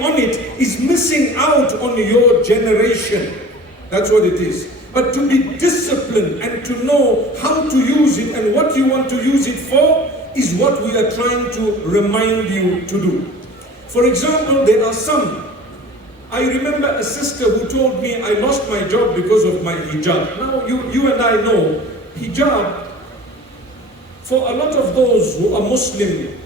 already on it is missing out on your generation. That's what it is. But to be disciplined and to know how to use it and what you want to use it for is what we are trying to remind you to do. For example, there are some. I remember a sister who told me, I lost my job because of my hijab. Now, you and I know, hijab, for a lot of those who are Muslim,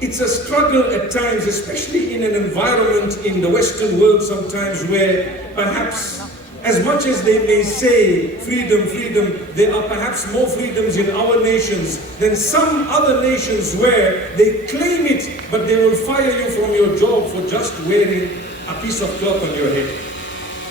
it's a struggle at times, especially in an environment in the Western world sometimes where perhaps, as much as they may say freedom, freedom, there are perhaps more freedoms in our nations than some other nations where they claim it, but they will fire you from your job for just wearing a piece of cloth on your head.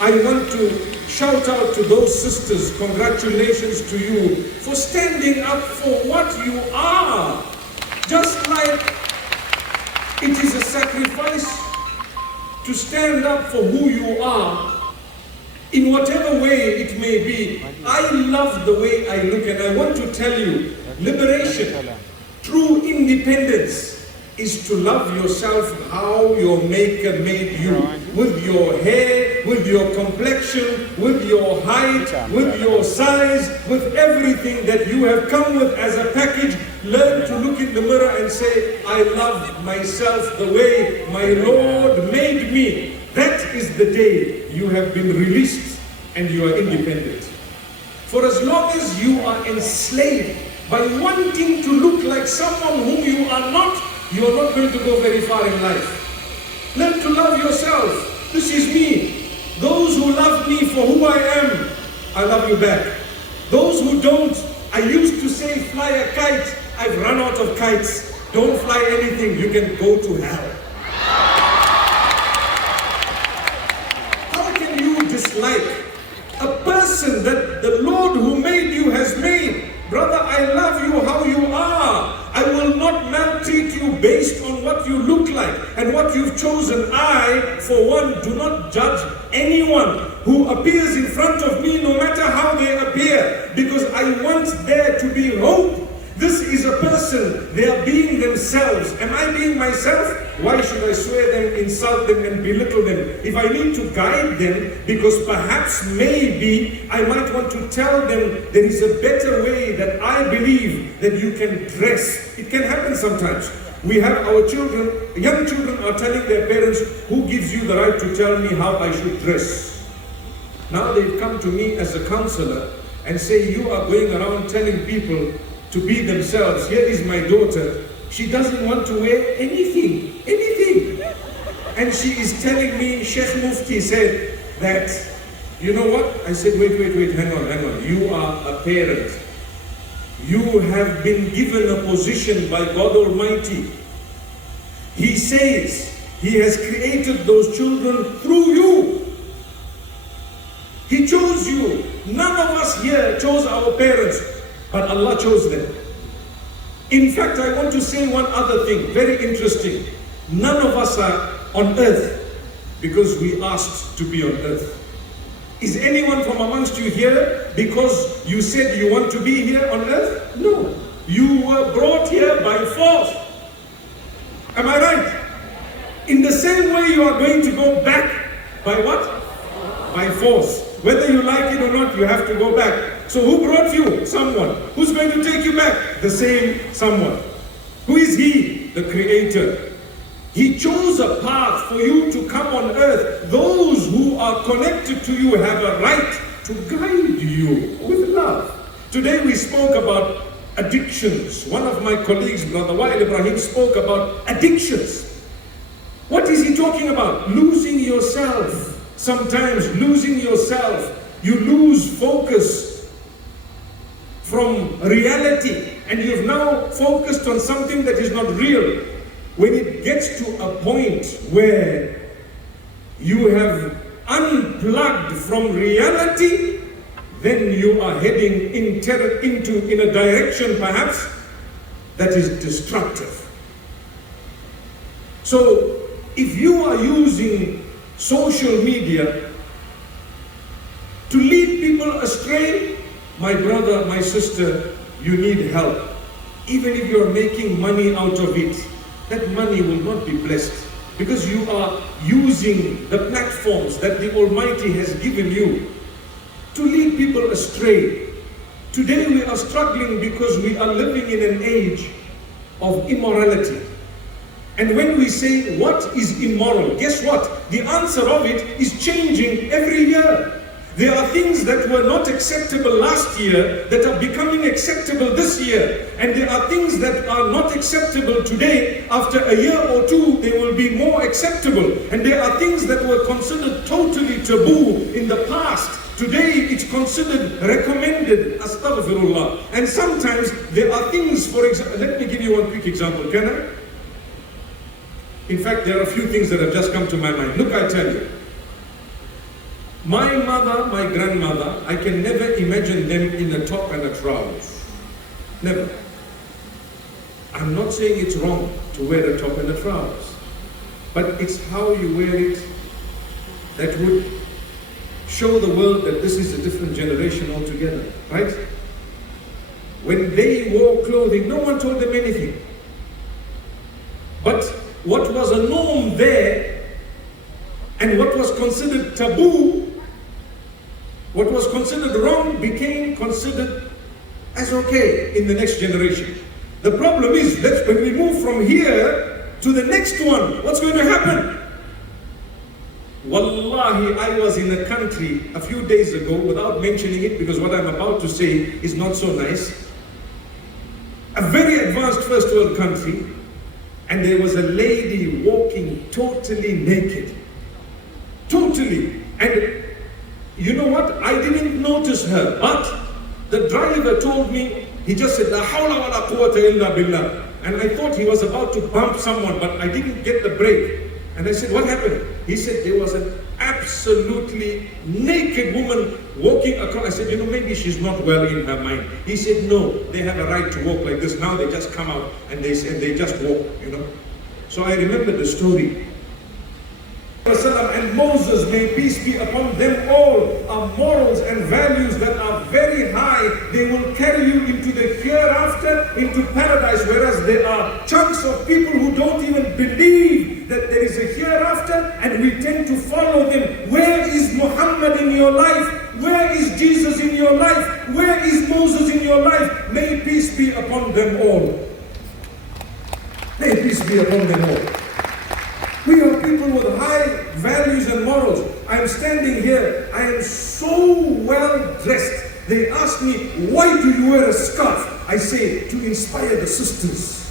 I want to shout out to those sisters, congratulations to you for standing up for what you are. Just like it is a sacrifice to stand up for who you are, in whatever way it may be. I love the way I look, and I want to tell you, liberation, true independence, is to love yourself how your maker made you. With your hair, with your complexion, with your height, with your size, with everything that you have come with as a package. Learn to look in the mirror and say, I love myself the way my Lord made me. That is the day you have been released and you are independent. For as long as you are enslaved by wanting to look like someone whom you are not, you are not going to go very far in life. Learn to love yourself. This is me. Those who love me for who I am, I love you back. Those who don't, I used to say fly a kite. I've run out of kites. Don't fly anything. You can go to hell. How can you dislike a person that the Lord who made you has made? Brother, I love you how you are. I will not maltreat you based on what you look like and what you've chosen. I, for one, do not judge anyone who appears in front of me, no matter how they appear, because I want there to be hope. This is a person, they are being themselves. Am I being myself? Why should I swear them, insult them, and belittle them? If I need to guide them, because perhaps, maybe, I might want to tell them there is a better way that I believe that you can dress. It can happen sometimes. We have our children, young children are telling their parents, who gives you the right to tell me how I should dress? Now they've come to me as a counselor and say, you are going around telling people to be themselves. Here is my daughter. She doesn't want to wear anything. And she is telling me, Sheikh Mufti said that, you know what? I said, wait, hang on. You are a parent. You have been given a position by God Almighty. He says He has created those children through you. He chose you. None of us here chose our parents, but Allah chose them. In fact, I want to say one other thing, very interesting. None of us are on earth because we asked to be on earth. Is anyone from amongst you here because you said you want to be here on earth? No. You were brought here by force. Am I right? In the same way you are going to go back by what? By force. Whether you like it or not, you have to go back. So who brought you? Someone. Who's going to take you back? The same someone. Who is He? The Creator. He chose a path for you to come on earth. Those who are connected to you have a right to guide you with love. Today we spoke about addictions. One of my colleagues, Brother Wael Ibrahim, spoke about addictions. What is he talking about? Losing yourself. Sometimes losing yourself. You lose focus from reality and you've now focused on something that is not real. When it gets to a point where you have unplugged from reality, then you are heading in a direction perhaps that is destructive. So if you are using social media to lead people astray, my brother, my sister, you need help. Even if you're making money out of it, that money will not be blessed. Because you are using the platforms that the Almighty has given you to lead people astray. Today we are struggling because we are living in an age of immorality. And when we say, what is immoral? Guess what? The answer of it is changing every year. There are things that were not acceptable last year that are becoming acceptable this year. And there are things that are not acceptable today. After a year or two, they will be more acceptable. And there are things that were considered totally taboo in the past. Today, it's considered recommended. Astaghfirullah. And sometimes there are things, for example, let me give you one quick example, can I? In fact, there are a few things that have just come to my mind. Look, I tell you. My mother, my grandmother, I can never imagine them in a top and a trousers. Never. I'm not saying it's wrong to wear a top and a trousers, but it's how you wear it that would show the world that this is a different generation altogether, right? When they wore clothing, no one told them anything. But what was a norm there, and what was considered taboo, what was considered wrong became considered as okay in the next generation. The problem is that when we move from here to the next one, what's going to happen? Wallahi, I was in a country a few days ago, without mentioning it because what I'm about to say is not so nice. A very advanced first world country, and there was a lady walking totally naked. Totally. And you know what? I didn't notice her, but the driver told me, he just said, La hawla wa la quwwata illa billah. And I thought he was about to bump someone, but I didn't get the brake. And I said, what happened? He said, there was an absolutely naked woman walking across. I said, you know, maybe she's not well in her mind. He said, no, they have a right to walk like this. Now they just come out and they just walk, you know. So I remember the story. And Moses, may peace be upon them all, are morals and values that are very high. They will carry you into the hereafter, into paradise, whereas there are chunks of people who don't even believe that there is a hereafter, and we tend to follow them. Where is Muhammad in your life? Where is Jesus in your life? Where is Moses in your life? May peace be upon them all. May peace be upon them all. We are people with high values and morals. I am standing here. I am so well dressed. They ask me, why do you wear a scarf? I say, to inspire the sisters.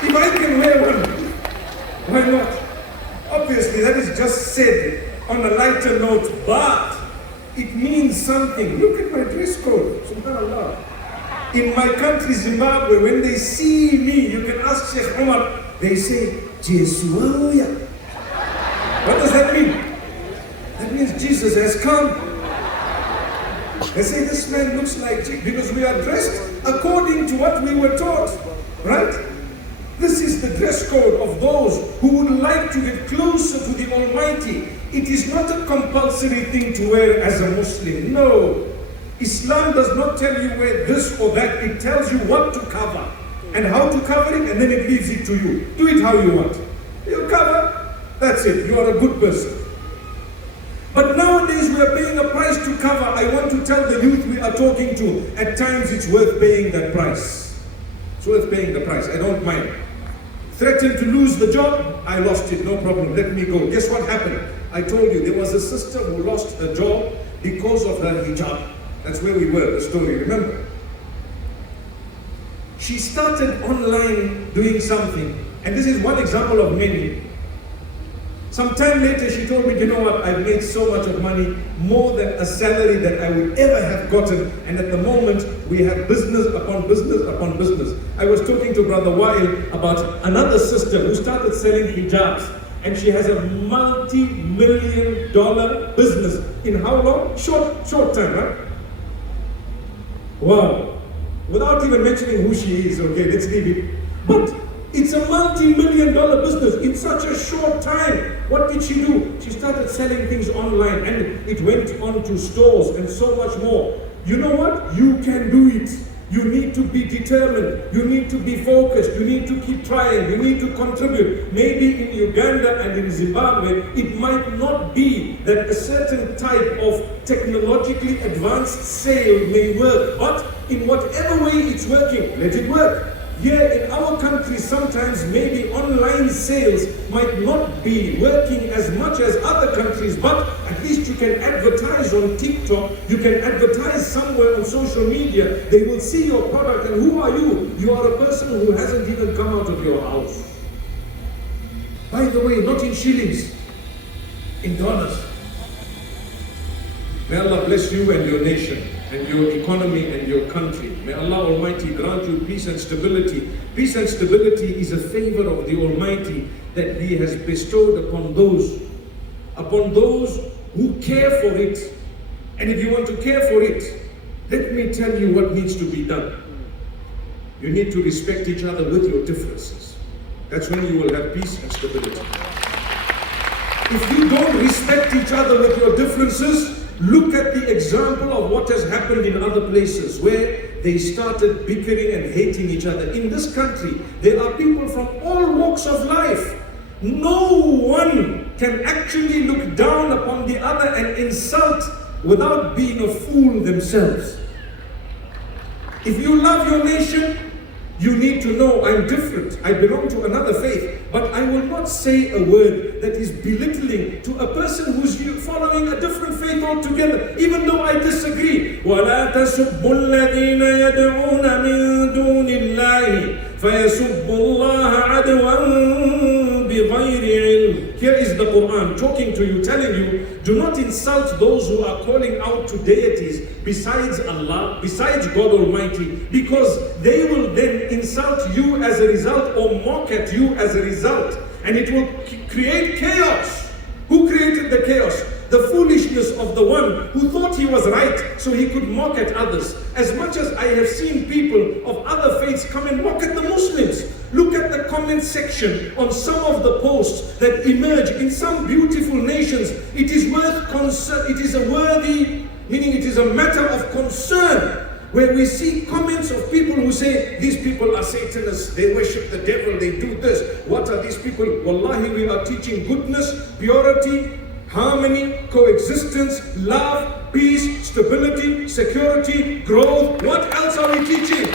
If I can wear one, why not? Obviously, that is just said on a lighter note, but it means something. Look at my dress code, subhanAllah. In my country, Zimbabwe, when they see me, you can ask Sheikh Umar, they say, Jesuaya. What does that mean? That means Jesus has come. They say this man looks like Jesus, because we are dressed according to what we were taught, right? This is the dress code of those who would like to get closer to the Almighty. It is not a compulsory thing to wear as a Muslim, no. Islam does not tell you wear this or that. It tells you what to cover and how to cover it, and then it leaves it to you. Do it how you want. You cover, that's it. You are a good person. But nowadays we are paying a price to cover. I want to tell the youth we are talking to, at times it's worth paying that price. It's worth paying the price. I don't mind. Threatened to lose the job, I lost it, no problem. Let me go. Guess what happened? I told you, there was a sister who lost her job because of her hijab. That's where we were, the story, remember? She started online doing something, and this is one example of many. Some time later, she told me, you know what, I've made so much of money, more than a salary that I would ever have gotten, and at the moment, we have business upon business upon business. I was talking to Brother Wael about another sister who started selling hijabs, and she has a multi-million-dollar business. In how long? Short time, right? Wow. Without even mentioning who she is, okay, let's leave it. But it's a multi-million-dollar business in such a short time. What did she do? She started selling things online, and it went on to stores and so much more. You know what? You can do it. You need to be determined. You need to be focused. You need to keep trying. You need to contribute. Maybe in Uganda and in Zimbabwe, it might not be that a certain type of technologically advanced sale may work, but in whatever way it's working, let it work. Here in our country, sometimes maybe online sales might not be working as much as other countries, but at least you can advertise on TikTok, you can advertise somewhere on social media, they will see your product, and who are you? You are a person who hasn't even come out of your house. By the way, not in shillings, in dollars. May Allah bless you and your nation, and your economy and your country. May Allah Almighty grant you peace and stability. Peace and stability is a favor of the Almighty that He has bestowed upon those who care for it. And if you want to care for it, let me tell you what needs to be done. You need to respect each other with your differences. That's when you will have peace and stability. If you don't respect each other with your differences, look at the example of what has happened in other places where they started bickering and hating each other. In this country, there are people from all walks of life. No one can actually look down upon the other and insult without being a fool themselves. If you love your nation, you need to know I'm different. I belong to another faith. But I will not say a word that is belittling to a person who's following a different faith altogether, even though I disagree. وَلَا تَسُبُّوا الَّذِينَ يَدْعُونَ مِن دُونِ اللَّهِ فَيَسُبُّوا اللَّهَ عَدْوًا بِغَيْرِ عِلْمٍ. Here is the Quran talking to you, telling you, do not insult those who are calling out to deities besides Allah, besides God Almighty, because they will then insult you as a result or mock at you as a result, and it will create chaos. Who created the chaos? The foolishness of the one who thought he was right so he could mock at others. As much as I have seen people of other faiths come and mock at the Muslims, look at the comment section on some of the posts that emerge in some beautiful nations. It is worth concern. It is a worthy, meaning it is a matter of concern, where we see comments of people who say, these people are Satanists, they worship the devil, they do this. What are these people? Wallahi, we are teaching goodness, purity, harmony, coexistence, love, peace, stability, security, growth. What else are we teaching?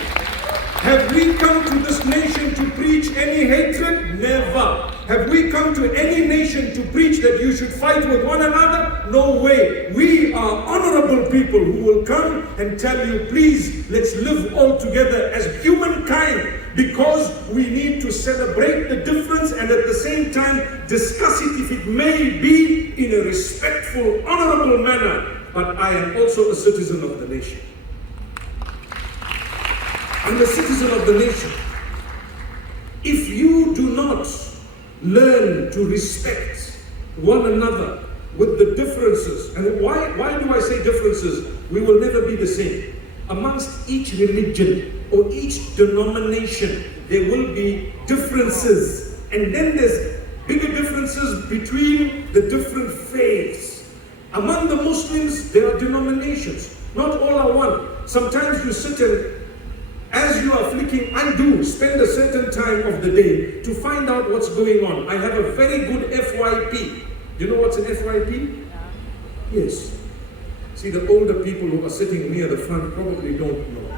Have we come to this nation to preach any hatred? Never. Have we come to any nation to preach that you should fight with one another? No way. We are honorable people who will come and tell you, please, let's live all together as humankind, because we need to celebrate the difference and at the same time discuss it, if it may be, in a respectful, honorable manner. But I am also a citizen of the nation. I'm a citizen of the nation. If you do not learn to respect one another with the differences, and why do I say differences? We will never be the same. Amongst each religion or each denomination, there will be differences, and then there's bigger differences between the different faiths. Among the Muslims, there are denominations. Not all are one. Sometimes you sit and, as you are flicking, I do spend a certain time of the day to find out what's going on. I have a very good FYP. You know what's an FYP? Yes. See, the older people who are sitting near the front probably don't know.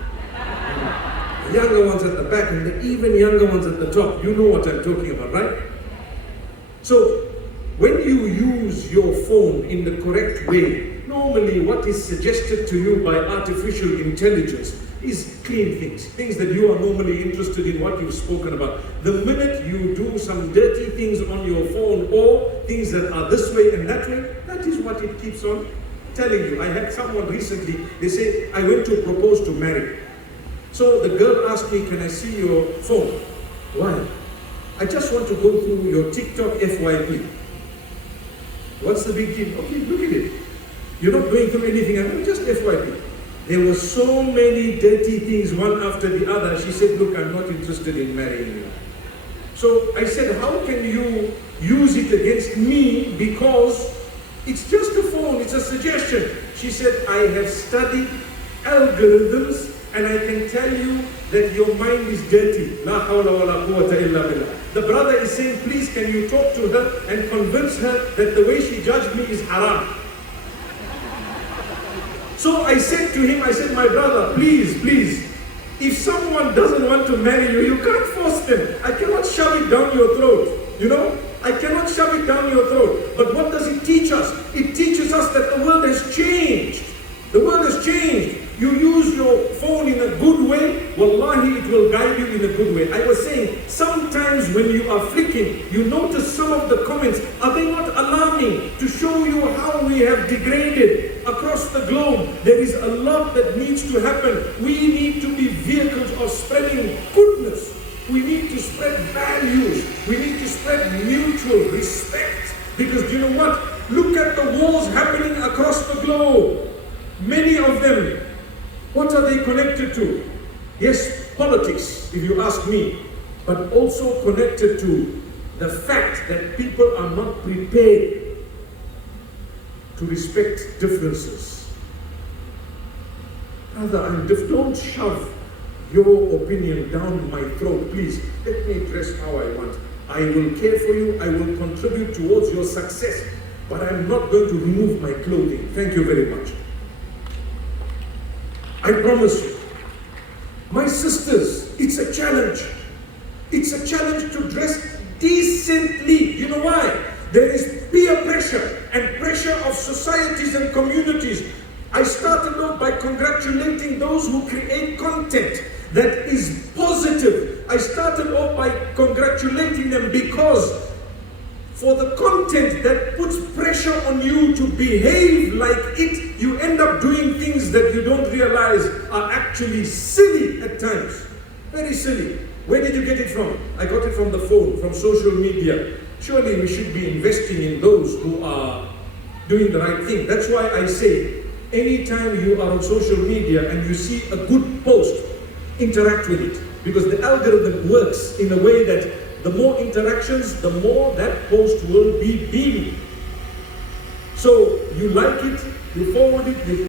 The younger ones at the back and the even younger ones at the top, you know what I'm talking about, right? So, when you use your phone in the correct way, normally what is suggested to you by artificial intelligence is clean things that you are normally interested in, what you've spoken about. The minute you do some dirty things on your phone, or things that are this way and that way, that is what it keeps on telling you. I had someone recently, they say, I went to propose to marry. So the girl asked me, can I see your phone? Why? I just want to go through your TikTok FYP. What's the big deal? Okay, look at it. You're not going through anything, just FYP. There were so many dirty things, one after the other. She said, look, I'm not interested in marrying you. So I said, how can you use it against me? Because it's just a phone, it's a suggestion. She said, I have studied algorithms and I can tell you that your mind is dirty. La hawla wa la quwwata illa billah. The brother is saying, please can you talk to her and convince her that the way she judged me is haram. So I said to him, I said, my brother, please, if someone doesn't want to marry you, you can't force them. I cannot shove it down your throat, you know? I cannot shove it down your throat. But what does it teach us? It teaches us that the world has changed. The world has changed. You use your phone in a good way, wallahi, it will guide you in a good way. I was saying, sometimes when you are flicking, you notice some of the comments, are they not alarming to show you how we have degraded across the globe? There is a lot that needs to happen. We need to be vehicles of spreading goodness. We need to spread values. We need to spread mutual respect. Because do you know what? Look at the wars happening across the globe. Many of them, what are they connected to? Yes, politics, if you ask me, but also connected to the fact that people are not prepared to respect differences. Brother, don't shove your opinion down my throat, please. Let me dress how I want. I will care for you, I will contribute towards your success, but I'm not going to remove my clothing. Thank you very much. I promise you. My sisters, it's a challenge. It's a challenge to dress decently. You know why? There is peer pressure and pressure of societies and communities. I started off by congratulating those who create content that is positive. I started off by congratulating them because for the content that puts pressure on you to behave like it, you end up doing things that you don't realize are actually silly at times. Very silly. Where did you get it from? I got it from the phone, from social media. Surely we should be investing in those who are doing the right thing. That's why I say, anytime you are on social media and you see a good post, interact with it. Because the algorithm works in a way that the more interactions, the more that post will be beamed. So you like it, you forward it, you